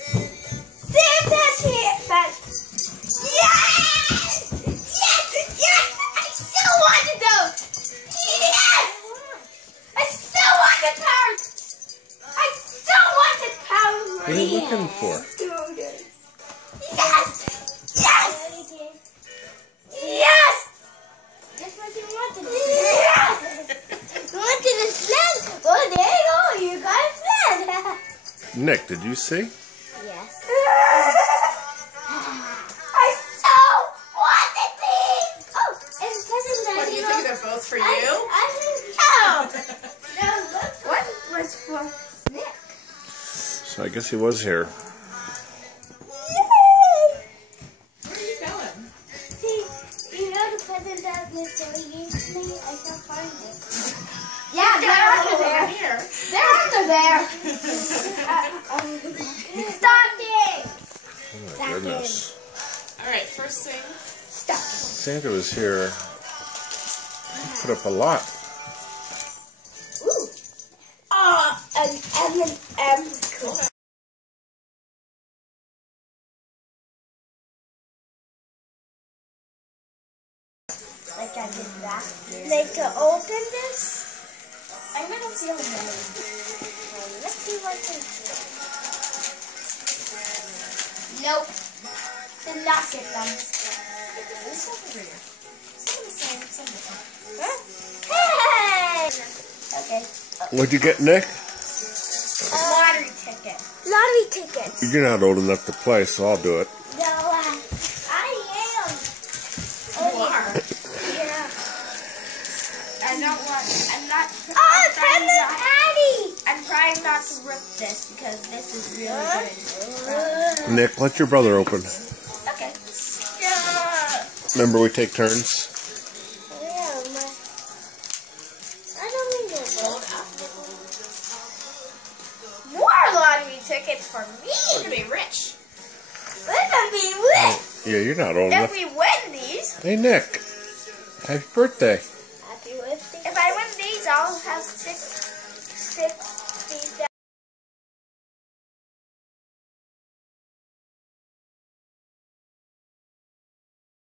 Santa's here! Yes! Yes! Yes! I still wanted those! Yes! I still wanted powers! I still wanted powers! What are you looking for? Yes! Yes! Yes! That's what you wanted. Yes! You wanted a sled? Well, there you go. You got a sled. Nick, did you see? Yes. I so wanted these! Oh, and cousin What do you think they're both for you? No! No, one was for Nick. So I guess he was here. Yay! Where are you going? see, you know the present that Mr. gave me? I can't find it. Yeah, they're under there. Here. They're under there. Stocking! Oh my goodness. All right, first thing. Stocking. Santa was here. He put up a lot. Ooh. An M&M cookie. Like I did last year. Like to open this? I'm gonna feel better. Let's see what's in here. Nope. Did not get them. This over here. Some of the same, some of the same. Hey! Okay. What'd you get, Nick? Lottery ticket. Lottery tickets. You're not old enough to play, so I'll do it. No, I am. You are. Yeah. I'm not. Oh, I'm trying Cousin not- Patty! I'm trying not to rip this because this is really good. Nick, let your brother open. Okay. Yeah. Remember, we take turns. I don't think it's Hold up. More lottery tickets for We're me. gonna be rich. We're gonna be rich Yeah, you're not old if enough. we win these. Hey, Nick. Happy birthday. happy birthday. If I win these, I'll have 6